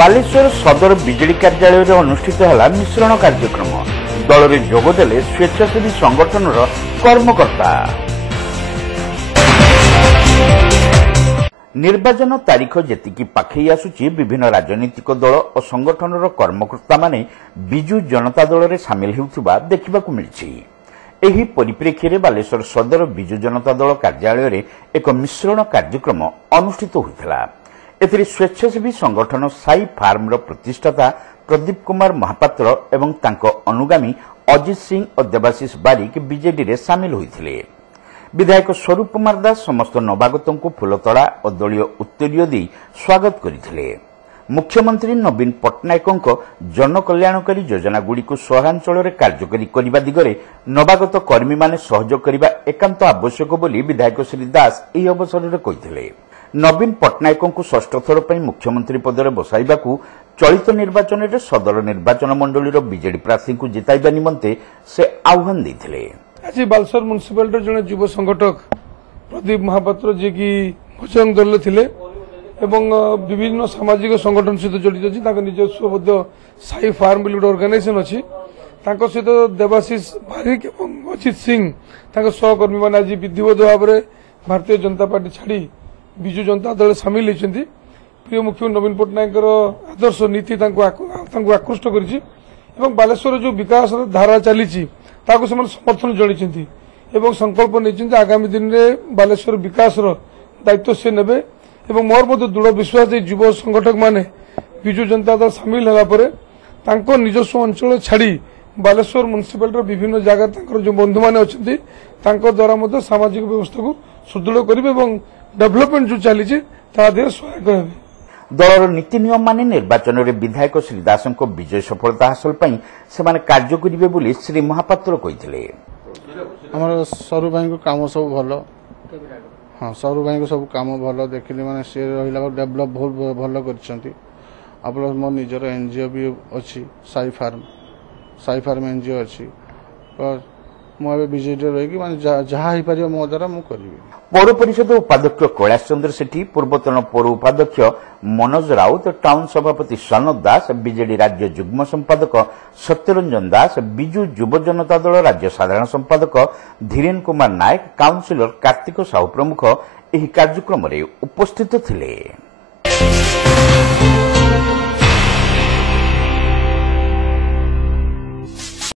बालेश्वर सदर बिजेडी कार्यालय अनुष्ठित है मिश्रण कार्यक्रम। दल में जोगदेले स्वेच्छासेवी संगठन कर्मकर्ता। निर्वाचन तारीख जेतिकी पाखई आसुची विभिन्न राजनीतिक दल और संगठन कर्मकर्ता माने बिजु जनता दल में सामिल होउथिबा देखिबाकु मिलिछि। एही परिप्रेक्षी में बालेश्वर सदर बिजु जनता दल कार्यालय एक मिश्रण कार्यक्रम अनुष्ठित होइथिला। एथिरे स्वेच्छासेवी संगठन साई फार्म प्रतिष्ठाता प्रदीप कुमार महापात्र एवं तांको अनुगामी अजित सिंह और देवाशीष बारिक बीजेडी रे सामिल होइथिले। विधायक स्वरूप कुमार दास समस्त नवागतों को फुलतड़ा और दलीय उत्तरीय दी स्वागत करथिले। मुख्यमंत्री नवीन पट्टनायक जनकल्याणकारी योजना गुड़ी को सहरांचल कार्यकारी करने दिगरे नवागत कर्मी माने सहयोग करने एकांत आवश्यक बोली विधायक श्री दास एही अवसर में कहिथिले। नवीन पट्टनायक को षष्ठ थर पर मुख्यमंत्री पद में बसाइबाकू चलित निर्वाचन में सदर निर्वाचन मंडली बीजेडी प्रार्थी को जिताइबा निमंते से आह्वान देथिले। आज बालेश्वर म्युनिसिपालिटी जड़े युव संगठक प्रदीप महापात्र जी की बजरंग दल थे एवं विभिन्न सामाजिक संगठन सहित जड़ित अच्छी निजस्व साई फार्म गोटे ऑर्गेनाइजेशन अच्छी सहित देवाशीष बारिक और अजित सिंह सहकर्मी मैंने आज विधिवत भाव में भारतीय जनता पार्टी छाड़ी विजु जनता दल सामिल होती। प्रिय मुख्यमंत्री नवीन पट्टनायक आदर्श नीति आकृष्ट कर बालेश्वर जो विकास धारा चली समर्थन जन संकल्प नहीं आगामी दिन में बालेश्वर विकास दायित्व से ने मोर मत दृढ़ विश्वास युव संगठक माने विजु जनता दल सामिल होगा निजस्व अंचल छाड़ी बालेश्वर म्युनिसिपालिटी विभिन्न जगह जो बंधु मैंने अच्छा द्वारा सामाजिक व्यवस्था को सुदृढ़ करेंगे डेवलपमेंट जो चली सहायक हे। दलर नीति नियम माने निर्वाचन में विधायक श्री दास विजय सफलता हासिल से कार्य करेंगे बोली श्री महापात्र कही। आम सरू भाई को काम सब भल। हाँ सरू भाई को सब काम भल देखिली माने सी रहा डेभलप बहुत भल कर मो निजर एनजीओ भी अच्छी साई फार्म एनजीओ अच्छी मुझे बीजेडी रही जहाँ हो पार मो द्वारा मुझे करी। पौर परिषद उपाध्यक्ष कैलाश चंद्र सेठी, पूर्वतन पौर उपाध्यक्ष मनोज राउत, टाउन सभापति सनत दास, बीजेडी राज्य जुग्म संपादक सत्यरंजन दास, बिजु युव जनता दल राज्य साधारण संपादक धीरेन कुमार नायक, काउंसिलर कार्तिक साहू प्रमुख एही कार्यक्रम में उपस्थित थिले।